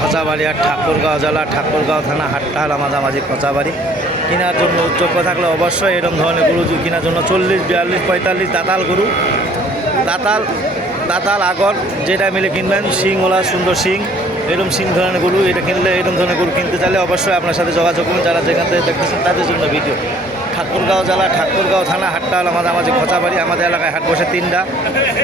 খচাবাড়ি আর ঠাকুরগাঁও জেলা ঠাকুরগাঁও থানা হাট্টাহালা মাঝামাঝি খচাবাড়ি। কেনার জন্য যোগ্য থাকলে অবশ্যই এরকম ধরনের গরু কেনার জন্য 40, 42, 45 দাতাল গরু, দাতাল আগর যেটা মিলে কিনবেন, শিংওয়ালা সুন্দর শিং, এরকম শিং ধরনের গরু এটা কিনলে, এরকম ধরনের গরু কিনতে চাইলে অবশ্যই আপনার সাথে যোগাযোগ করুন। যারা যেখান থেকে দেখতেছেন তাদের জন্য ভিডিও। ঠাকুরগাঁও জেলা ঠাকুরগাঁও থানা হাট্টাহালা মাঝামাঝি খচাবাড়ি। আমাদের এলাকায় হাট বসে 3টা,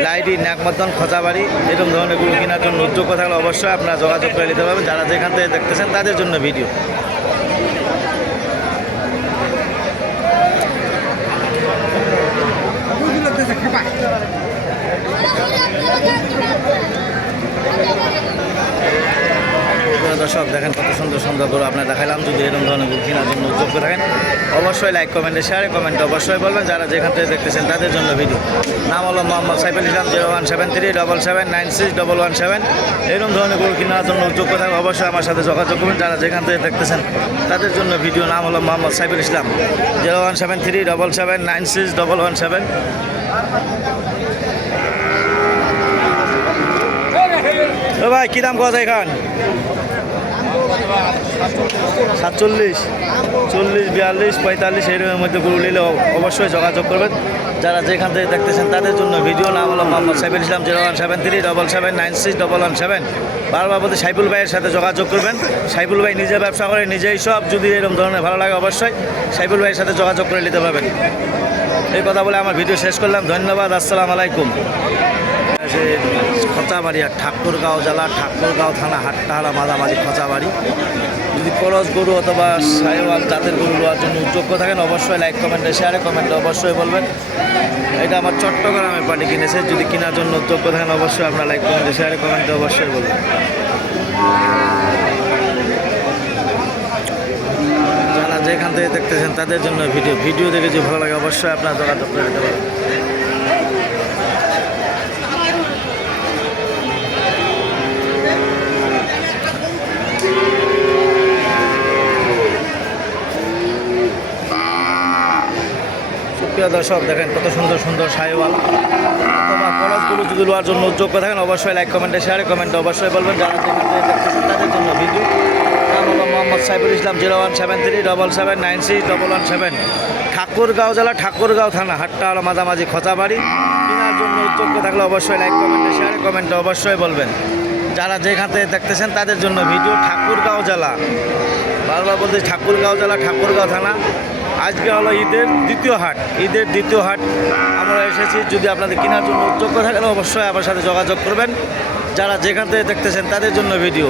লাইডি, ন্যাকমদ্দন, খচাবাড়ি। এরকম ধরনের গরু কেনার জন্য যোগ্য থাকলে অবশ্যই আপনারা যোগাযোগ করে নিতে পারবেন। যারা যেখান থেকে দেখতেছেন তাদের জন্য ভিডিও। দর্শক দেখেন কত সুন্দর সুন্দর গরু আপনার দেখালাম। যদি এরকম ধরনের গরু কেনার জন্য যোগ্য থাকেন অবশ্যই লাইক, কমেন্টে, শেয়ারে, কমেন্টে অবশ্যই বলবেন। যারা যেখান থেকে দেখতেছেন তাদের জন্য ভিডিও। নাম হলো মোহাম্মদ সাইফুল ইসলাম। 0173779117। এরকম ধরনের গরু কেনার জন্য যোগ্য থাকবে অবশ্যই আমার সাথে যোগাযোগ করবেন। যারা যেখান থেকে দেখতেছেন তাদের জন্য ভিডিও। নাম হলো মোহাম্মদ সাইফুল ইসলাম। 0173779117। ও ভাই কী দাম কথা এখান? 47, 40, 42, 45 এর মধ্যে গরু নিলে অবশ্যই যোগাযোগ করবেন। যারা যেখান থেকে দেখতেছেন তাদের জন্য ভিডিও। নাম হলো মোহাম্মদ সাইফুল ইসলাম। 0173779617। বারবার বলতে সাইফুল ভাইয়ের সাথে যোগাযোগ করবেন। সাইফুল ভাই নিজে ব্যবসা করে, নিজেই সব। যদি এরকম ধরনের ভালো লাগে অবশ্যই সাইফুল ভাইয়ের সাথে যোগাযোগ করে নিতে পারবেন। এই কথা বলে আমার ভিডিও শেষ করলাম। ধন্যবাদ। আসসালামু আলাইকুম। খচাবাড়ি আর ঠাকুরগাঁও জেলা ঠাকুরগাঁও থানা হাট্টাহালা মাঝামাঝি খচাবাড়ি। যদি ক্রস গরু অথবা সাইওয়াল জাতের গরু নেওয়ার জন্য যোগ্য থাকেন অবশ্যই লাইক, কমেন্টে, শেয়ারে, কমেন্টে অবশ্যই বলবেন। এটা আমার চট্টগ্রামের পার্টি কিনেছে। যদি কেনার জন্য যোগ্য থাকেন অবশ্যই আপনার লাইক, কমেন্টে, শেয়ারে, কমেন্টে অবশ্যই বলবেন। যারা যেখান থেকে দেখতেছেন তাদের জন্য ভিডিও দেখে যদি ভালো লাগে অবশ্যই আপনার যোগাযোগ করে দিতে পারবেন। প্রিয় দর্শক দেখেন কত সুন্দর সুন্দর সাইওয়াল অথবা ক্রসগুলো যদি নেওয়ার জন্য যোগ্য থাকেন অবশ্যই লাইক, কমেন্টে, শেয়ারে, কমেন্টে অবশ্যই বলবেন। যারা যেখান থেকে দেখতেছেন তাদের জন্য ভিডিও। নাম হলো মোহাম্মদ সাইফুল ইসলাম। 0173779617। ঠাকুরগাঁও জেলা ঠাকুরগাঁও থানা হাট্টাহালা মাঝামাঝি খচাবাড়ি। কেনার জন্য যোগ্য থাকলে অবশ্যই লাইক, কমেন্টে, শেয়ারে, কমেন্টে অবশ্যই বলবেন। যারা যেখান থেকে দেখতেছেন তাদের জন্য ভিডিও। ঠাকুরগাঁও জেলা, বারবার বলতে ঠাকুরগাঁও জেলা ঠাকুরগাঁও থানা। আজকে হলো ঈদের দ্বিতীয় হাট আমরা এসেছি। যদি আপনাদের কেনার জন্য যোগ্য থাকেন অবশ্যই আমার সাথে যোগাযোগ করবেন। যারা যেখান থেকে দেখতেছেন তাদের জন্য ভিডিও।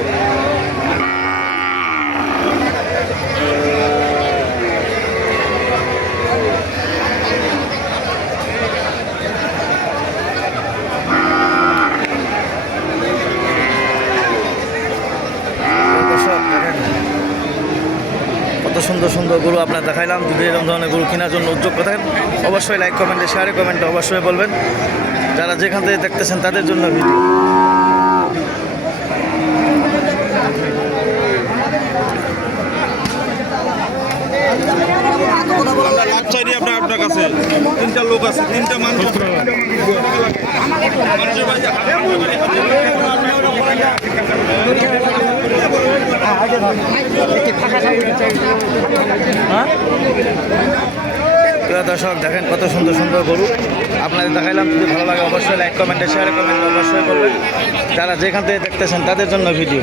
কত সুন্দর সুন্দর গরু আপনার দেখাইলাম। যদি এরকম ধরনের গরু কেনার জন্য যোগ্য থাকেন অবশ্যই লাইক, কমেন্টে, শেয়ারে, কমেন্টে অবশ্যই বলবেন। যারা যেখান থেকে দেখতেছেন তাদের জন্য ভিডিও। আপনার কাছে 3টা লোক আছে, 3টা মানুষ প্রিয় দর্শক দেখেন কত সুন্দর সুন্দর গরু আপনাদের দেখাইলাম। যদি ভালো লাগে অবশ্যই লাইক, কমেন্টে, শেয়ারে, কমেন্টে অবশ্যই বলবেন। যারা যেখান থেকে দেখতেছেন তাদের জন্য ভিডিও।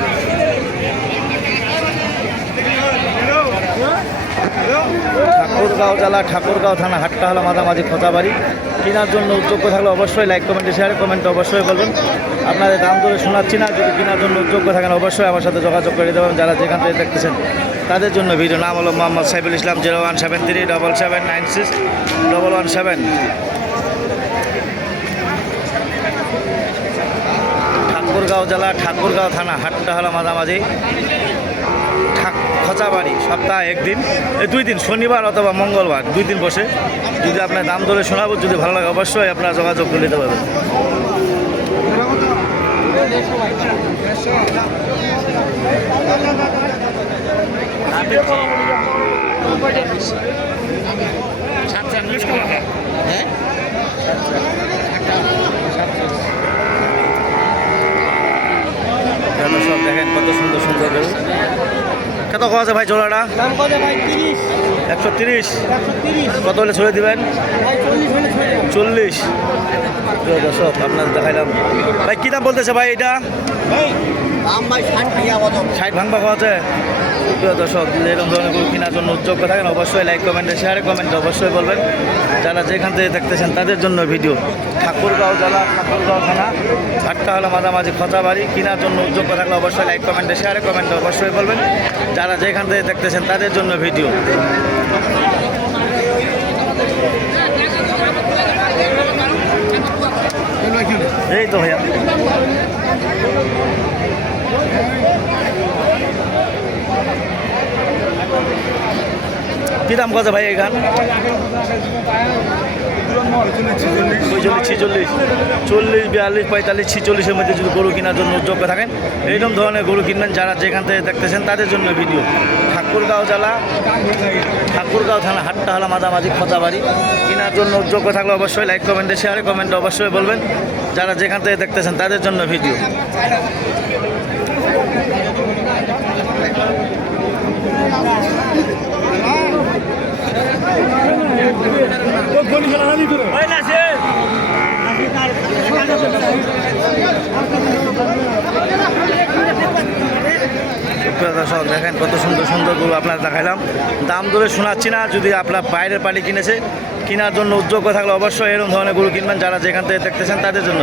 ঠাকুরগাঁও জেলা ঠাকুরগাঁও থানা হাট্টাহালা মাঝামাঝি খচাবাড়ি। কেনার জন্য যোগ্য থাকলে অবশ্যই লাইক, কমেন্টে, শেয়ারে, কমেন্টে অবশ্যই বলবেন। আপনাদের দাম ধরে শোনাচ্ছি না। যদি কেনার জন্য যোগ্য থাকেন অবশ্যই আমার সাথে যোগাযোগ করে দিতে পারেন। যারা যেখান থেকে দেখতেছেন তাদের জন্য ভিডিও। নাম হলো মোহাম্মদ সাইফুল ইসলাম। 0173779617। ঠাকুরগাঁও জেলা ঠাকুরগাঁও থানা হাট্টাহালা মাঝামাঝি খচাবাড়ি। সপ্তাহে একদিন, 2 দিন, শনিবার অথবা মঙ্গলবার 2 দিন বসে। যদি আপনার দাম ধরে শোনাবো, যদি ভালো লাগে অবশ্যই আপনারা যোগাযোগ করে নিতে পারবেন। সব দেখেন কত সুন্দর সুন্দর গরু। কত কথা আছে ভাই জোড়াটা? দাম কত ভাই? 30, 130। 130, কত হলে ছড়ে দিবেন? ভাই 40 হলে ছেড়ে দেব। 40। প্রিয় দর্শক আপনাদের দেখাইলাম। ভাই কী দাম বলতেছে ভাই এটা? দাম ভাই 60 টাকা বলো। 60 ভাঙবা আছে। প্রিয় দর্শক যদি এরকম ধরনের গরু কেনার জন্য উদ্যোগ থাকেন অবশ্যই লাইক কমেন্টে শেয়ারে কমেন্টে অবশ্যই বলবেন। যারা যেখান থেকে দেখতেছেন তাদের জন্য ভিডিও। ঠাকুরগাঁও জেলা ঠাকুরগাঁও থানা হাটটা হলো মাঝামাঝি খোঁচাবাড়ি। কেনার জন্য উদ্যোগ থাকলে অবশ্যই লাইক কমেন্টে শেয়ারে কমেন্টে অবশ্যই বলবেন। যারা যেখান থেকে দেখতেছেন তাদের জন্য ভিডিও। এই তো ভাইয়া কী দাম কত ভাই এই গান? 46, 46, 40, 42, 45, 46-এর মধ্যে যদি গরু কেনার জন্য যোগ্য থাকেন এইরকম ধরনের গরু কিনবেন। যারা যেখান থেকে দেখতেছেন তাদের জন্য ভিডিও। ঠাকুরগাঁও জেলা ঠাকুরগাঁও থানা হাটটা হলো মাঝামাঝি খোঁচাবাড়ি। কেনার জন্য যোগ্য থাকলে অবশ্যই লাইক কমেন্টে শেয়ারে কমেন্টে অবশ্যই বলবেন। যারা যেখান থেকে দেখতেছেন তাদের জন্য ভিডিও। দর্শক দেখেন কত সুন্দর সুন্দর গরু আপনারা দেখাইলাম। দাম দরে শোনাচ্ছি না। যদি আপনার বাইরের পার্টি কিনেছে কেনার জন্য উদ্যোগ থাকলে অবশ্যই এরকম ধরনের গরু কিনবেন। যারা যেখান থেকে দেখতেছেন তাদের জন্য।